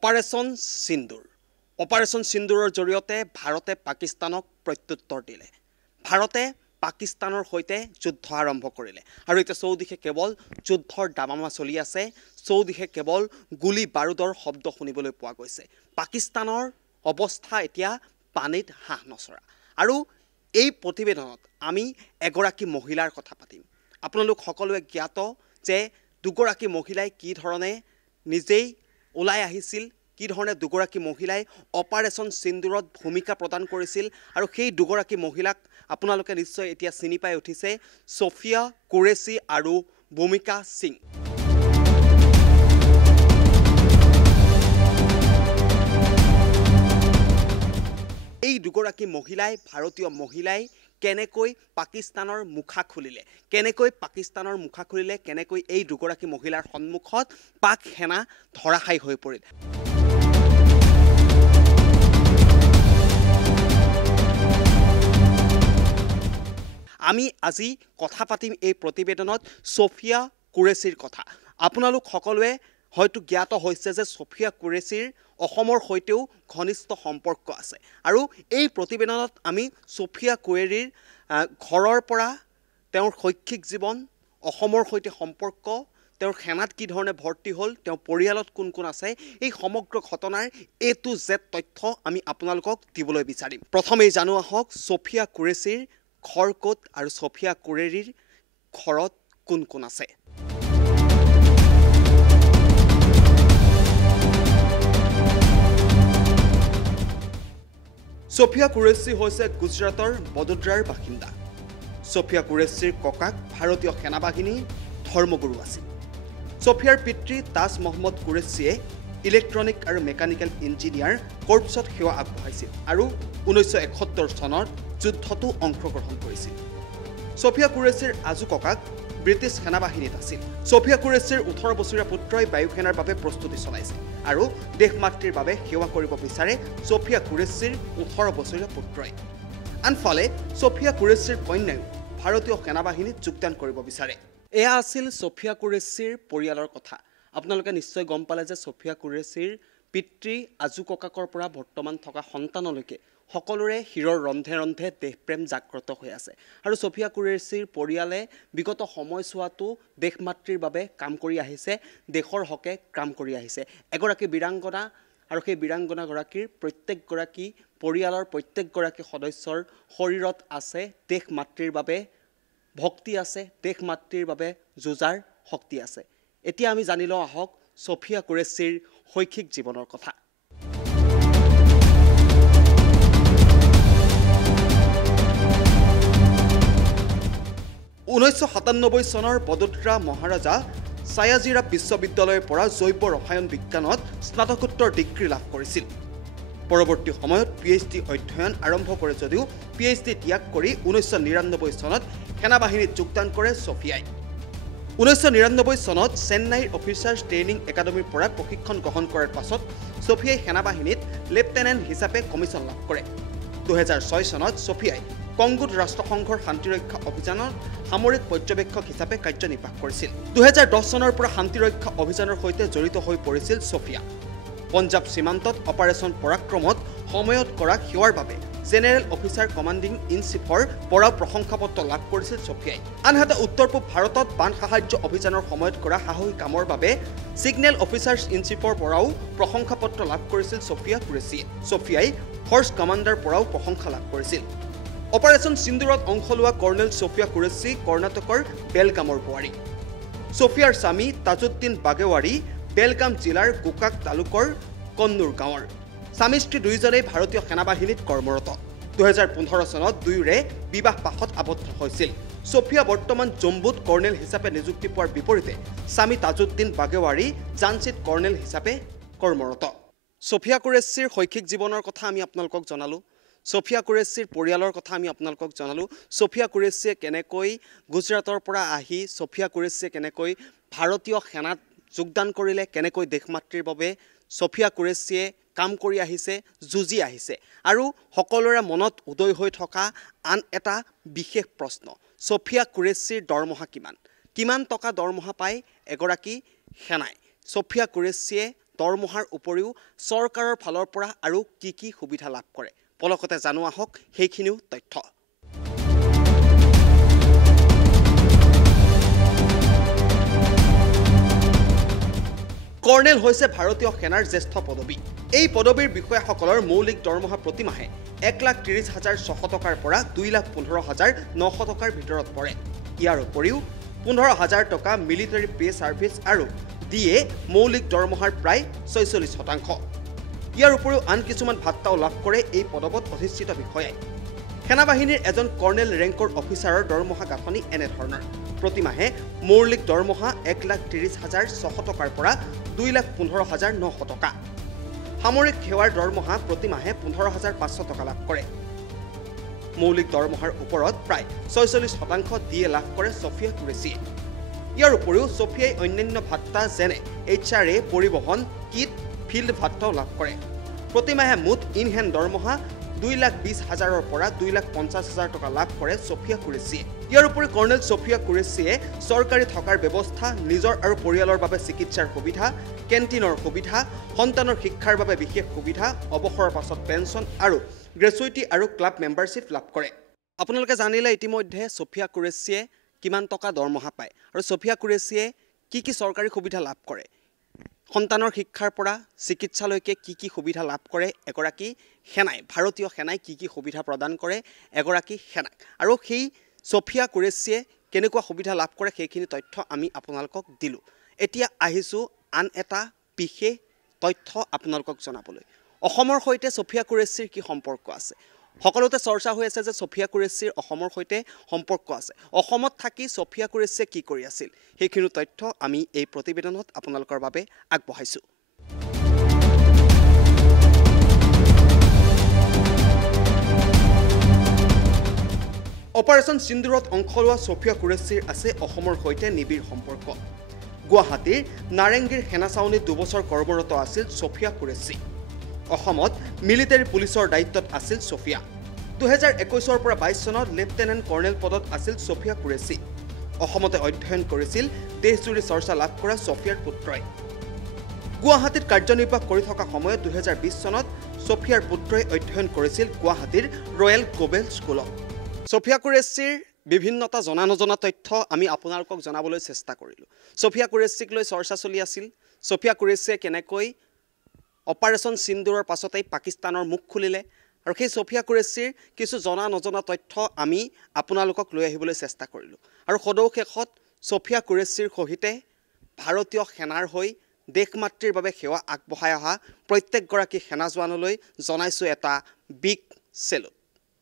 Operation সিন্দুৰ operation সিন্দুৰৰ জৰিয়তে ভাৰতে পাকিস্তানক প্ৰত্যুত্তৰ দিলে ভাৰতে পাকিস্তানৰ সৈতে যুদ্ধ আৰম্ভ কৰিলে আৰু এতিয়া চৌদিশে কেৱল যুদ্ধৰ দামামা চলি আছে চৌদিশে কেৱল গুলি বাৰুদৰ শব্দ শুনিবলৈ পোৱা গৈছে পাকিস্তানৰ অৱস্থা এতিয়া পানীত হাঁহ নচৰা আৰু এই প্ৰতিবেদনত আমি এগৰাকী মহিলাৰ কথা পাতিম আপোনালোক সকলোৱে জ্ঞাত যে দুগৰাকী মহিলাই কি ধৰণে নিজেই ওলাই আহিছিল কি ধৰণে দুগৰাকী মহিলাই অপাৰেশ্যন সিন্দুৰত ভূমিকা প্ৰদান কৰিছিল আৰু সেই দুগৰাকী মহিলাক আপোনালোকে নিশ্চয় এতিয়া চিনি পাই উঠিছে ছফিয়া কুৰেশ্বি আৰু ভূমিকা সিং এই দুগৰাকী মহিলাই ভাৰতীয় মহিলাই কেনেকৈ পাকিস্তানৰ মুখা খুলিলে কেনেকৈ এই দুগৰাকী মহিলাৰ সন্মুখত পাক সেনা ধৰাশায়ী হৈ পৰিল আমি আজি কথা পাতিম এই প্ৰতিবেদনত ছফিয়া কুৰেশ্বীৰ কথা আপোনালোক সকলোৱে হয়তো জ্ঞাত হৈছে যে ছফিয়া কুৰেশ্বীৰ অসমৰ সৈতেও ঘনিষ্ঠ সম্পৰ্ক আছে আৰু এই প্ৰতিবেদনত আমি ছফিয়া কুৰেশ্বীৰ ঘৰৰ পৰা তেওঁৰ শৈক্ষিক জীৱন অসমৰ সৈতে সম্পৰ্ক তেওঁৰ সেনাত কি ধৰণে ভৰ্তি হ'ল তেওঁৰ পৰিয়ালত কোন কোন আছে এই সমগ্ৰ ঘটনাৰ A to Z তথ্য আমি আপোনালোকক দিবলৈ বিচাৰিম প্ৰথমেই জানো আহক ছফিয়া কুৰেশ্বীৰ ঘৰ ক'ত আৰু ছফিয়া কুৰেশ্বীৰ ঘৰত কোন কোন আছে ছফিয়া কুৰেশ্বি হৈছে গুজৰাটৰ বদোদৰাৰ বাসিন্দা ছফিয়া কুৰেশ্বীৰ ককাক ভাৰতীয় সেনাবাহিনী ধৰ্মগুৰু আছিল ছফিয়াৰ পিতৃ তাজ মহম্মদ কুৰেশ্বীয়ে ইলেক্ট্ৰনিক আৰু মেকানিকেল ইঞ্জিনিয়াৰ কৰ্পছত সেৱা আগবঢ়াইছিল আৰু 1971 চনত যুদ্ধতো অংশগ্ৰহণ কৰিছিল ছফিয়া কুৰেশ্বীৰ আজু ককাক ব্ৰিটিছ সেনাবাহিনীত আছিল ছফিয়া কুৰেশ্বীৰ 18 বছৰীয়া পুত্ৰই বায়ুসেনাৰ বাবে প্ৰস্তুতি চলাইছে আৰু দেশ মাতৃৰ বাবে সেৱা কৰিব বিচাৰে ছফিয়া কুৰেশ্বীৰ 18 বছৰীয়া পুত্ৰই আনফালে ছফিয়া কুৰেশ্বীৰ কন্যাও ভাৰতীয় সেনাবাহিনীত যোগদান কৰিব বিচাৰে এয়া আছিল ছফিয়া কুৰেশ্বীৰ পৰিয়ালৰ কথা আপোনালোকে নিশ্চয় গম পালে যে ছফিয়া কুৰেশ্বীৰ পিতৃ আজু ককাকৰ পৰা বৰ্তমান থকা সন্তানলৈকে সকলোৰে হিৰৰ ৰন্ধে ৰন্ধে দেশপ্ৰেম জাগ্ৰত হৈ আছে আৰু ছফিয়া কুৰেশ্বীৰ পৰিয়ালে বিগত সময়ছোৱাতো দেশ মাতৃৰ বাবে কাম কৰি আহিছে দেশৰ হকে কাম কৰি আহিছে এগৰাকী বীৰাংগনা আৰু সেই বীৰাংগনাগৰাকীৰ প্ৰত্যেকগৰাকী পৰিয়ালৰ প্ৰত্যেকগৰাকী সদস্যৰ শৰীৰত আছে দেশ মাতৃৰ বাবে ভক্তি আছে দেশ মাতৃৰ বাবে যুঁজাৰ শক্তি আছে এতিয়া আমি জানি লওঁ আহক ছফিয়া কুৰেশ্বীৰ শৈক্ষিক জীৱনৰ কথা 1997 চনৰ বদোদৰা মহাৰাজা ছায়াজিৰা বিশ্ববিদ্যালয়ৰ পৰা জৈৱ ৰসায়ন বিজ্ঞানত স্নাতকোত্তৰ ডিগ্ৰী লাভ কৰিছিল পৰৱৰ্তী সময়ত PhD অধ্যয়ন আৰম্ভ কৰে যদিও PhD ত্যাগ কৰি 1999 চনত সেনাবাহিনীত যোগদান কৰে ছফিয়াই 1999 চনত চেন্নাইৰ অফিচাৰ্ছ ট্ৰেইনিং একাডেমীৰ পৰা প্ৰশিক্ষণ গ্ৰহণ কৰাৰ পাছত ছফিয়াই সেনাবাহিনীত লেফটেনেণ্ট হিচাপে কমিছন লাভ কৰে 2006 চনত ছফিয়াই কংগোত ৰাষ্ট্ৰসংঘৰ শান্তিৰক্ষা অভিযানৰ সামৰিক পৰ্যবেক্ষক হিচাপে কাৰ্যনিৰ্বাহ কৰিছিল 2010 চনৰ পৰা শান্তিৰক্ষা অভিযানৰ সৈতে জড়িত হৈ পৰিছিল ছফিয়া পঞ্জাব সীমান্তত অপাৰেশ্যন পৰাক্ৰমত সময়ত কৰা সেৱাৰ বাবে জেনেৰেল অফিচাৰ কমান্ডিং ইন চিফৰ পৰা প্ৰশংসাপত্ৰ লাভ কৰিছিল ছফিয়াই আনহাতে উত্তৰ পূব ভাৰতত বান সাহায্য অভিযানৰ সময়ত কৰা সাহসী কামৰ বাবে সিগনেল অফিচাৰ্ছ ইন চিফৰ পৰাও প্ৰশংসাপত্ৰ লাভ কৰিছিল ছফিয়া কুৰেশ্বীয়ে ছফিয়াই ফৰ্চ কমাণ্ডাৰ পৰাও প্ৰশংসা লাভ কৰিছিল অপাৰেশ্যন সিন্দুৰত অংশ লোৱা কৰ্নেল ছফিয়া কুৰেশ্বী কৰ্ণাটকৰ বেলগামৰ বোৱাৰী ছফিয়াৰ স্বামী তাজুদ্দিন বাগেৱাৰী বেলগাম জিলাৰ গোকাক তালুকৰ কন্নুৰ গাঁৱৰ স্বামী স্ত্ৰী দুয়োজনেই ভাৰতীয় সেনাবাহিনীত কৰ্মৰত 2015 চনত দুয়োৰে বিবাহ পাশত আবদ্ধ হৈছিল ছফিয়া বৰ্তমান জম্মুত কৰ্নেল হিচাপে নিযুক্তি পোৱাৰ বিপৰীতে স্বামী তাজুদ্দিন বাগেৱাৰী ঝান্সীত কৰ্নেল হিচাপে কৰ্মৰত ছফিয়া কুৰেশ্বীৰ শৈক্ষিক জীৱনৰ কথা আমি আপোনালোকক জনালো ছফিয়া কুৰেশ্বীৰ পৰিয়ালৰ কথা আমি আপোনালোকক জনালো ছফিয়া কুৰেশ্বীয়ে কেনেকৈ গুজৰাটৰ পৰা আহি ছফিয়া কুৰেশ্বীয়ে কেনেকৈ ভাৰতীয় সেনাত যোগদান কৰিলে কেনেকৈ দেশ মাতৃৰ বাবে ছফিয়া কুৰেশ্বীয়ে কাম কৰি আহিছে যুঁজি আহিছে আৰু সকলোৰে মনত উদয় হৈ থকা আন এটা বিশেষ প্ৰশ্ন ছফিয়া কুৰেশ্বীৰ দৰমহা কিমান টকা দৰমহা পায় এগৰাকী সেনাই ছফিয়া কুৰেশ্বীয়ে দৰমহাৰ উপৰিও চৰকাৰৰ ফালৰ পৰা আৰু কি সুবিধা লাভ কৰে পলকতে জানো আহক সেইখিনিও তথ্য কৰ্নেল হৈছে ভাৰতীয় সেনাৰ জ্যেষ্ঠ পদবী এই পদবীৰ বিষয়াসকলৰ মৌলিক দৰমহা প্ৰতি মাহে 1,30,600 টকাৰ পৰা 2,15,900 টকাৰ ভিতৰত পৰে ইয়াৰ উপৰিও 15,000 টকা মিলিটাৰী পে সাৰ্ভিস আৰু দিয়ে মৌলিক দৰমহাৰ প্ৰায় 46%। ইয়াৰ উপৰিও আন কিছুমান ভাত্তাও লাভ কৰে এই পদবত অধিষ্ঠিত বিষয়াই সেনাবাহিনীৰ এজন কৰ্নেল ৰেংকৰ অফিচাৰৰ দৰমহা গাঁথনি এনে ধৰণৰ প্ৰতি মাহে মৌলিক দৰমহা 1,30,600 টকাৰ পৰা 2,15,900 টকা সামৰিক সেৱাৰ দৰমহা প্ৰতি মাহে 15,500 টকা লাভ কৰে মৌলিক দৰমহাৰ ওপৰত প্ৰায় 46% দিয়ে লাভ কৰে ছফিয়া কুৰেশ্বীয়ে ইয়াৰ উপৰিও ছফিয়াই অন্যান্য ভাত্তা যেনে HRA পৰিবহন কিট ফিল্ড ভাত্তাও লাভ কৰে প্ৰতি মাহে মুঠ ইনহেণ্ড দৰমহা 2,20,000 পৰা 2,50,000 টকা লাভ কৰে ছফিয়া কুৰেশ্বীয়ে ইয়াৰ উপৰি কৰ্নেল ছফিয়া কুৰেশ্বীয়ে চৰকাৰী থকাৰ ব্যৱস্থা নিজৰ আৰু পৰিয়ালৰ বাবে চিকিৎসাৰ সুবিধা কেণ্টিনৰ সুবিধা সন্তানৰ শিক্ষাৰ বাবে বিশেষ সুবিধা অৱসৰৰ পাছত পেঞ্চন আৰু গ্ৰেচুইটি আৰু ক্লাব মেম্বাৰশ্বিপ লাভ কৰে আপোনালোকে জানিলে ইতিমধ্যে ছফিয়া কুৰেশ্বীয়ে কিমান টকা দৰমহা পায় আৰু ছফিয়া কুৰেশ্বীয়ে কি চৰকাৰী সুবিধা লাভ কৰে সন্তানৰ শিক্ষাৰ পৰা চিকিৎসালৈকে কি সুবিধা লাভ কৰে এগৰাকী সেনাই ভাৰতীয় সেনাই কি সুবিধা প্ৰদান কৰে এগৰাকী সেনাক আৰু সেই ছফিয়া কুৰেশ্বীয়ে কেনেকুৱা সুবিধা লাভ কৰে সেইখিনি তথ্য আমি আপোনালোকক দিলো এতিয়া আহিছো আন এটা বিশেষ তথ্য আপোনালোকক জনাবলৈ অসমৰ সৈতে ছফিয়া কুৰেশ্বীৰ কি সম্পৰ্ক আছে সকলোতে চৰ্চা হৈ আছে যে ছফিয়া কুৰেশ্বীৰ অসমৰ সৈতে সম্পৰ্ক আছে অসমত থাকি ছফিয়া কুৰেশ্বীয়ে কি কৰি আছিল সেইখিনি তথ্য আমি এই প্ৰতিবেদনত আপোনালোকৰ বাবে আগবঢ়াইছো অপাৰেশ্যন সিন্দুৰত অংশ লোৱা ছফিয়া কুৰেশ্বীৰ আছে অসমৰ সৈতে নিবিড় সম্পৰ্ক গুৱাহাটীৰ নাৰেংগীৰ সেনা চাউনীত 2 বছৰ কৰ্মৰত আছিল ছফিয়া কুৰেশ্বী অসমত মিলিটাৰী পুলিচৰ দায়িত্বত আছিল ছফিয়া 2021 পৰা 22 চনত লেফটেনেণ্ট কৰ্নেল পদত আছিল ছফিয়া কুৰেশ্বী অসমতে অধ্যয়ন কৰিছিল দেশজুৰি চৰ্চা লাভ কৰা ছফিয়াৰ পুত্ৰই গুৱাহাটীত কাৰ্যনিৰ্বাহ কৰি থকা সময়ত 2020 চনত ছফিয়াৰ পুত্ৰই অধ্যয়ন কৰিছিল গুৱাহাটীৰ ৰয়েল গ্লোবেল স্কুলত ছফিয়া কুৰেশ্বীৰ বিভিন্নতা জনা তথ্য আমি আপোনালোকক জনাবলৈ চেষ্টা কৰিলো ছফিয়া কুৰেশ্বীক লৈ চৰ্চা চলি আছিল ছফিয়া কুৰেশ্বীয়ে কেনেকৈ অপাৰেশ্যন সিন্দুৰৰ পাছতেই পাকিস্তানৰ মুখ খুলিলে আৰু সেই ছফিয়া কুৰেশ্বীৰ কিছু জনা তথ্য আমি আপোনালোকক লৈ আহিবলৈ চেষ্টা কৰিলো আৰু সদৌশেষত ছফিয়া কুৰেশ্বীৰ সহিতে ভাৰতীয় সেনাৰ হৈ দেশমাতৃৰ বাবে সেৱা আগবঢ়াই অহা প্ৰত্যেকগৰাকী সেনা জোৱানলৈ জনাইছো এটা বিগ সেলুট